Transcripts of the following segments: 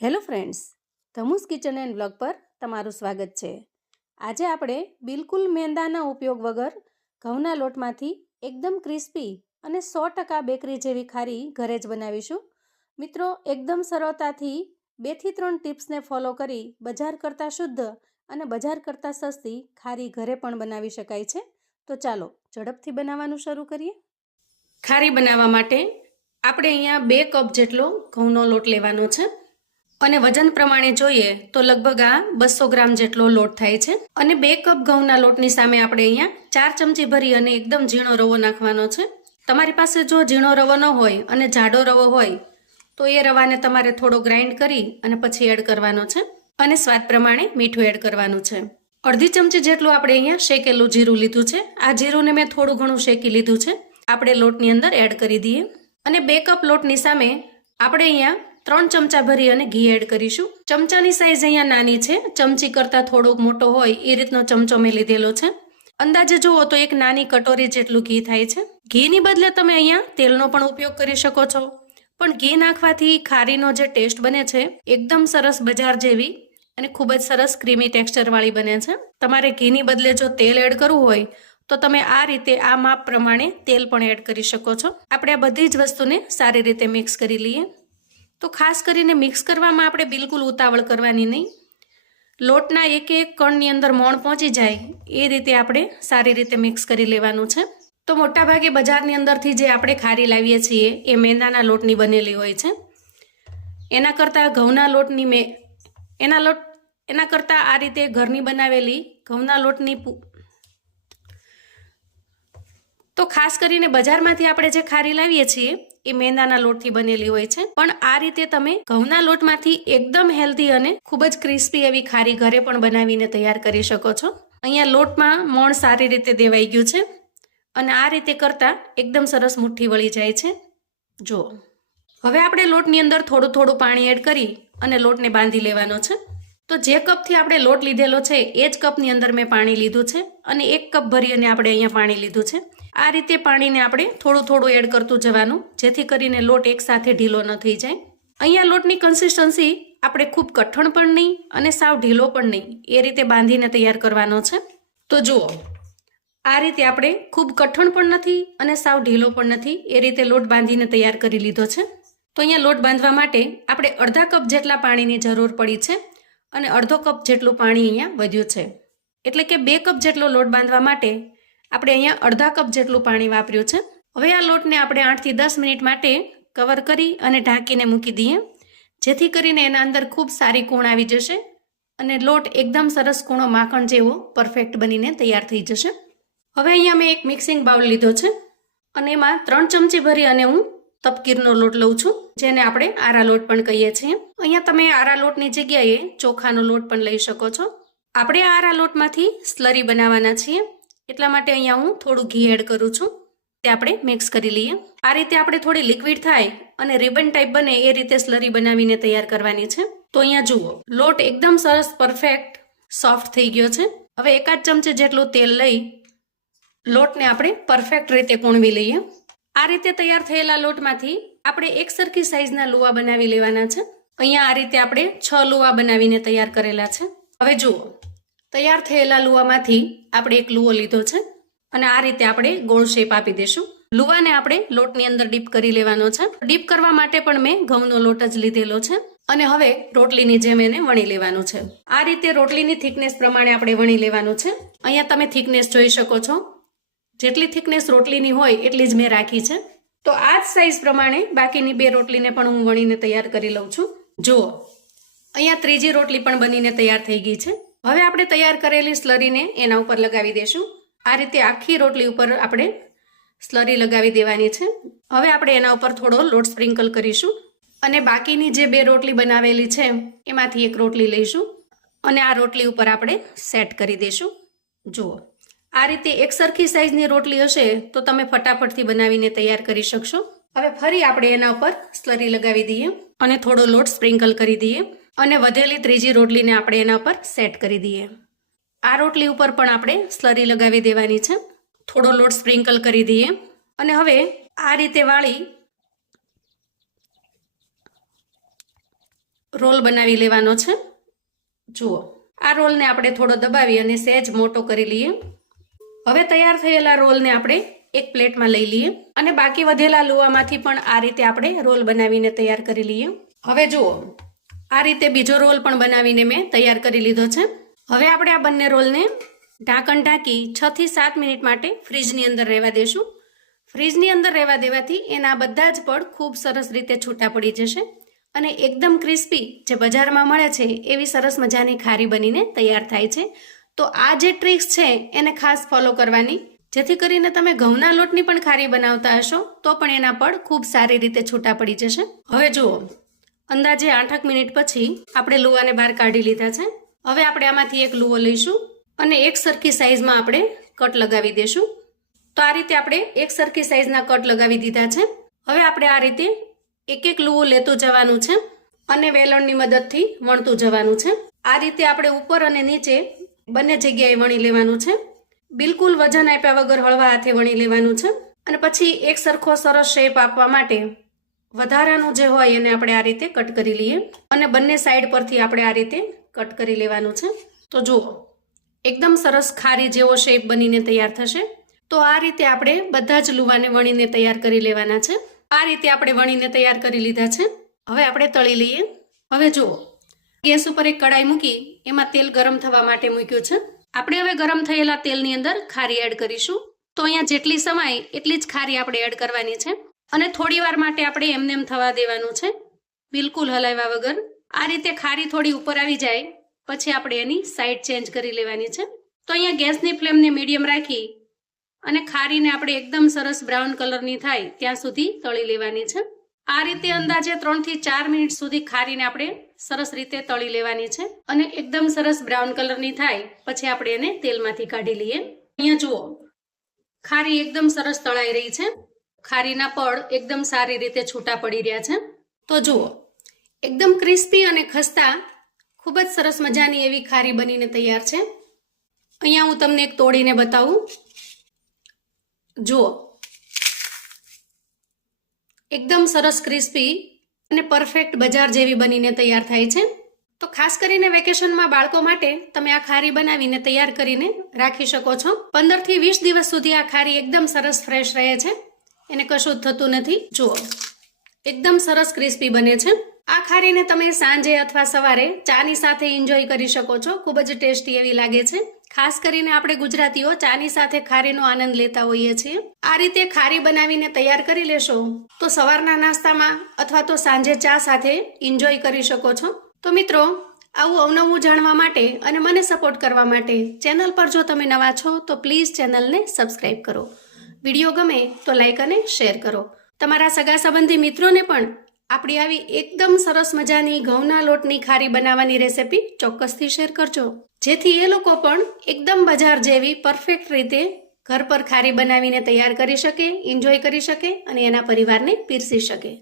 Hello friends, ધમુસ kitchen and vlog પર તમારું સ્વાગત છે। આજે આપણે બિલકુલ મેંદાના ઉપયોગ વગર ઘઉંના લોટમાંથી એકદમ ક્રિસ્પી અને 100% બેકરી જેવી ખારી ઘરે જ બનાવીશું। મિત્રો, એકદમ સરળતાથી 2 થી 3 ટિપ્સને ફોલો કરી બજાર કરતાં શુદ્ધ અને બજાર કરતાં સસ્તી ખારી ઘરે પણ બનાવી શકાય છે। તો ચાલો ઝડપથી બનાવવાનું શરૂ કરીએ। ખારી બનાવવા માટે આપણે અહીંયા 2 કપ જેટલો ઘઉંનો લોટ લેવાનો છે અને વજન પ્રમાણે જોઈએ તો લગભગ આ 200 ગ્રામ જેટલો લોટ થાય છે અને 2 કપ ઘઉંના લોટની સામે આપણે અહીંયા 4 ચમચી ભરી અને એકદમ ઝીણો રવો નાખવાનો છે। તમારી પાસે જો ઝીણો રવો ન હોય અને જાડો રવો હોય તો એ રવાને તમારે થોડો ગ્રાઇન્ડ કરી અને પછી એડ કરવાનો છે અને સ્વાદ પ્રમાણે મીઠું એડ કરવાનું છે। અડધી ચમચી જેટલું આપણે અહીંયા શેકેલું જીરું લીધું છે। આ જીરુંને મેં થોડું ઘણું શેકી લીધું છે। આપણે લોટની અંદર એડ કરી દઈએ અને 2 કપ લોટની સામે આપણે અહીંયા 3 ચમચા ભરી અને ઘી એડ કરીશું। ચમચાની સાઈઝ અહીંયા નાની છે, ચમચી કરતાં થોડોક મોટો હોય એ રીતનો ચમચો મેં લીધેલો છે। અંદાજે જુઓ તો એક નાની કટોરી જેટલું ઘી થાય છે। ઘીની બદલે તમે અહીંયા તેલનો પણ ઉપયોગ કરી શકો છો, પણ ઘી નાખવાથી ખારીનો જે ટેસ્ટ બને છે એકદમ સરસ બજાર જેવી અને ખૂબ જ સરસ ક્રીમી ટેક્સચરવાળી બને છે। તમારે ઘીની બદલે જો તેલ એડ કરવું હોય તો તમે આ રીતે આ માપ પ્રમાણે તેલ પણ એડ કરી શકો છો। આપણે આ બધી જ વસ્તુને સારી રીતે મિક્સ કરી લઈએ। તો ખાસ કરીને મિક્સ કરવામાં આપણે બિલકુલ ઉતાવળ કરવાની નહીં। લોટના એક એક કણની અંદર મોણ પહોંચી જાય એ રીતે આપણે સારી રીતે મિક્સ કરી લેવાનું છે। તો મોટાભાગે બજારની અંદરથી જે આપણે ખારી લાવીએ છીએ એ મેંદાના લોટની બનેલી હોય છે। એના કરતાં ઘઉંના લોટની એના કરતાં આ રીતે ઘરની બનાવેલી ઘઉંના લોટની તો ખાસ કરીને બજારમાંથી આપણે જે ખારી લાવીએ છીએ એ મેંદાના લોટથી બનેલી હોય છે, પણ આ રીતે તમે ઘઉંના લોટમાંથી એકદમ હેલ્ધી અને ખૂબ જ ક્રિસ્પી એવી ખારી ઘરે પણ બનાવીને તૈયાર કરી શકો છો। અહીંયા લોટમાં મોણ સારી રીતે દેવાઈ ગયું છે અને આ રીતે કરતાં એકદમ સરસ મુઠ્ઠી વળી જાય છે। જુઓ, હવે આપણે લોટની અંદર થોડું થોડું પાણી એડ કરી અને લોટને બાંધી લેવાનો છે। તો જે કપથી આપણે લોટ લીધેલો છે એ જ કપની અંદર મેં પાણી લીધું છે અને 1 કપ ભરી અને આપણે અહીંયા પાણી લીધું છે। આ રીતે પાણીને આપણે થોડું થોડું એડ કરતું જવાનું, જેથી કરીને લોટ એકસાથે ઢીલો ન થઈ જાય। અહીંયા લોટની કન્સિસ્ટન્સી આપણે ખૂબ કઠણ પણ નહીં અને સાવ ઢીલો પણ નહીં, એ રીતે બાંધીને તૈયાર કરવાનો છે। તો જુઓ, આ રીતે આપણે ખૂબ કઠણ પણ નથી અને સાવ ઢીલો પણ નથી, એ રીતે લોટ બાંધીને તૈયાર કરી લીધો છે। તો અહીંયા લોટ બાંધવા માટે આપણે અડધા કપ જેટલા પાણીની જરૂર પડી છે અને અડધો કપ જેટલું પાણી અહીંયા વધ્યું છે, એટલે કે 2 કપ જેટલો લોટ બાંધવા માટે આપણે અહીંયા અડધા કપ જેટલું પાણી વાપર્યું છે। હવે આ લોટને આપણે 8 થી 10 મિનિટ માટે કવર કરી અને ઢાંકીને મૂકી દઈએ, જેથી કરીને એના અંદર ખૂબ સારી કૂણ આવી જશે અને લોટ એકદમ સરસ કૂણો માખણ જેવો પરફેક્ટ બનીને તૈયાર થઈ જશે। હવે અહીંયા મેં એક મિક્સિંગ બાઉલ લીધો છે અને એમાં 3 ચમચી ભરી અને હું તપકીરનો લોટ લઉં છું, જેને આપણે આરા લોટ પણ કહીએ છીએ। અહીંયા તમે આરા લોટની જગ્યાએ ચોખાનો લોટ પણ લઈ શકો છો। આપણે આરા લોટમાંથી સ્લરી બનાવવાના છીએ, એટલા માટે અહીંયા હું થોડું ઘી એડ કરું છું, તે આપણે મિક્સ કરી લઈએ। આ રીતે આપણે થોડી લિક્વિડ થાય અને રિબન ટાઈપ બને એ રીતે સ્લરી બનાવીને તૈયાર કરવાની છે। તો અહીંયા જુઓ, લોટ એકદમ સરસ પરફેક્ટ સોફ્ટ થઈ ગયો છે। હવે 1 ચમચી જેટલું તેલ લઈ લોટને આપણે પરફેક્ટ રીતે કૂણવી લઈએ। આ રીતે તૈયાર થયેલા લોટમાંથી આપણે એક સરખી સાઈઝના લુવા બનાવી લેવાના છે। અહીંયા આ રીતે આપણે 6 લુવા બનાવીને તૈયાર કરેલા છે। હવે જુઓ, તૈયાર થયેલા લુવામાંથી આપણે એક લુવો લીધો છે અને આ રીતે આપણે ગોળ શેપ આપી દઈશું। લુવાને આપણે લોટની અંદર ડીપ કરી લેવાનો છે। ડીપ કરવા માટે પણ મેં ઘઉંનો લોટ જ લીધેલો છે અને હવે રોટલીની જેમ એને વણી લેવાનું છે। આ રીતે રોટલીની થિકનેસ પ્રમાણે આપણે વણી લેવાનું છે। અહીંયા તમે થિકનેસ જોઈ શકો છો, જેટલી થિકનેસ રોટલીની હોય એટલી જ મેં રાખી છે। તો આ જ સાઈઝ પ્રમાણે બાકીની 2 રોટલીને પણ હું વણીને તૈયાર કરી લઉં છું। જુઓ, અહીંયા ત્રીજી રોટલી પણ બનીને તૈયાર થઈ ગઈ છે। હવે આપણે તૈયાર કરેલી સ્લરીને એના ઉપર લગાવી દઈશું। આ રીતે આખી રોટલી ઉપર આપણે સ્લરી લગાવી દેવાની છે। હવે આપણે એના ઉપર થોડો લોટ સ્પ્રિંકલ કરીશું અને બાકીની જે 2 રોટલી બનાવેલી છે એમાંથી એક રોટલી લઈશું અને આ રોટલી ઉપર આપણે સેટ કરી દઈશું। જુઓ, આ રીતે એક સરખી સાઈઝની રોટલી હશે તો તમે ફટાફટથી બનાવીને તૈયાર કરી શકશો। હવે ફરી આપણે એના ઉપર સ્લરી લગાવી દઈએ અને થોડો લોટ સ્પ્રિંકલ કરી દઈએ અને વધેલી ત્રીજી રોટલીને આપણે એના પર સેટ કરી દઈએ। આ રોટલી ઉપર પણ આપણે સ્લરી લગાવી દેવાની છે, થોડો લોટ સ્પ્રિંકલ કરી દઈએ અને હવે આ રીતે વાળી રોલ બનાવી લેવાનો છે. જુઓ, આ રોલને આપણે થોડો દબાવી અને સહેજ મોટો કરી લઈએ. હવે તૈયાર થયેલા રોલને આપણે એક પ્લેટમાં લઈ લઈએ અને બાકી વધેલા લુવામાંથી પણ આ રીતે આપણે રોલ બનાવીને તૈયાર કરી લઈએ. હવે જુઓ, આ રીતે બીજો રોલ પણ બનાવીને મેં તૈયાર કરી લીધો છે. હવે આપણે આ બંને રોલને ઢાંકણ ઢાંકી 6 થી 7 મિનિટ માટે ફ્રીજની અંદર રહેવા દેશું. ફ્રીજની અંદર રહેવા દેવાથી એના બધા જ પડ ખૂબ સરસ રીતે છૂટા પડી જશે અને એકદમ ક્રિસ્પી જે બજારમાં મળે છે એવી સરસ મજાની ખારી બનીને તૈયાર થાય છે. તો આ જે ટ્રિક્સ છે એને ખાસ ફોલો કરવાની, જેથી કરીને તમે ઘઉંના લોટની પણ ખારી બનાવતા હશો તો પણ એના પડ ખૂબ સારી રીતે છૂટા પડી જશે. હવે જુઓ, અંદાજે 8 મિનિટ પછી આપણે લુવાને બહાર કાઢી લીધા છે. હવે આપણે આમાંથી એક લુવો લઈશું અને એક સરખી સાઈઝમાં આપણે કટ લગાવી દેશું. તો આ રીતે આપણે એક સરખી સાઈઝના કટ લગાવી દીધા છે. હવે આપણે આ રીતે એક એક લુવો લેતું જવાનું છે અને વેલણની મદદથી વણતું જવાનું છે. આ રીતે આપણે ઉપર અને નીચે બંને જગ્યાએ વણી લેવાનું છે. બિલકુલ વજન આપ્યા વગર હળવા હાથે વણી લેવાનું છે અને પછી એક સરખો સરસ શેપ આપવા માટે વધારાનું જે હોય એને આપણે આ રીતે કટ કરી લઈએ અને બંને સાઈડ પરથી આપણે આ રીતે કટ કરી લેવાનું છે. તો જુઓ, એકદમ સરસ ખારી જેવો શેપ બનીને તૈયાર થશે. તો આ રીતે આપણે બધા જ લુવાને વણીને તૈયાર કરી લેવાના છે. આ રીતે આપણે વણીને તૈયાર કરી લીધા છે. હવે આપણે તળી લઈએ. હવે જુઓ, ગેસ ઉપર એક કડાઈ મૂકી એમાં તેલ ગરમ થવા માટે મૂક્યું છે. આપણે હવે ગરમ થયેલા તેલની અંદર ખારી એડ કરીશું. તો અહીંયા જેટલી સમાય એટલી જ ખારી આપણે એડ કરવાની છે અને થોડી વાર માટે આપણે એમનેમ થવા દેવાનું છે, બિલકુલ હલાવ્યા વગર. આ રીતે ખારી થોડી ઉપર આવી જાય પછી આપણે એની સાઈડ ચેન્જ કરી લેવાની છે. તો અહીંયા ગેસની ફ્લેમને મીડિયમ રાખી અને ખારીને આપણે એકદમ સરસ બ્રાઉન કલરની થાય ત્યાં સુધી તળી લેવાની છે. આ રીતે અંદાજે 3 થી 4 મિનિટ સુધી ખારીને આપણે સરસ રીતે તળી લેવાની છે અને એકદમ સરસ બ્રાઉન કલરની થાય પછી આપણે એને તેલમાંથી કાઢી લઈએ. અહીંયા જુઓ, ખારી એકદમ સરસ તળાઈ રહી છે. ખારીના પડ એકદમ સારી રીતે છૂટા પડી રહ્યા છે. તો જુઓ, એકદમ ક્રિસ્પી અને ખસ્તા ખૂબ જ સરસ મજાની એવી ખારી બનીને તૈયાર છે. અહીંયા હું તમને એક તોડીને બતાવું. જુઓ, એકદમ સરસ ક્રિસ્પી અને પરફેક્ટ બજાર જેવી બનીને તૈયાર થાય છે. તો ખાસ કરીને વેકેશનમાં બાળકો માટે તમે આ ખારી બનાવીને તૈયાર કરીને રાખી શકો છો. 15 થી 20 દિવસ સુધી આ ખારી એકદમ સરસ ફ્રેશ રહે છે, એને કશું જ થતું નથી. જુઓ, એકદમ સરસ ક્રિસ્પી બને છે. આ ખારીને તમે સાંજે અથવા સવારે ચાની સાથે એન્જોય કરી શકો છો. ખૂબ જ ટેસ્ટી એવી લાગે છે. ખાસ કરીને આપણે ગુજરાતીઓ ચાની સાથે ખારીનો આનંદ લેતા હોઈએ છીએ. આ રીતે ખારી બનાવીને તૈયાર કરી લેશો તો સવારના નાસ્તામાં અથવા તો સાંજે ચા સાથે એન્જોય કરી શકો છો. તો મિત્રો, આવું અવનવું જાણવા માટે અને મને સપોર્ટ કરવા માટે ચેનલ પર જો તમે નવા છો તો પ્લીઝ ચેનલને સબસ્ક્રાઈબ કરો. વિડીયો ગમે તો લાઈક અને શેર કરો. તમારા સગા સંબંધી મિત્રોને પણ આપણી આવી એકદમ સરસ મજાની ઘઉંના લોટની ખારી બનાવવાની રેસિપી ચોક્કસથી શેર કરજો, જેથી એ લોકો પણ એકદમ બજાર જેવી પરફેક્ટ રીતે ઘર પર ખારી બનાવીને તૈયાર કરી શકે, એન્જોય કરી શકે અને એના પરિવારને પીરસી શકે.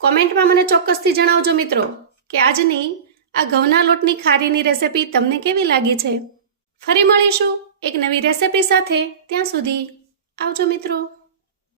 કોમેન્ટમાં મને ચોક્કસથી જણાવજો મિત્રો કે આજની આ ઘઉંના લોટની ખારીની રેસિપી તમને કેવી લાગી છે. ફરી મળીશું એક નવી રેસિપી સાથે. ત્યાં સુધી આવજો મિત્રો.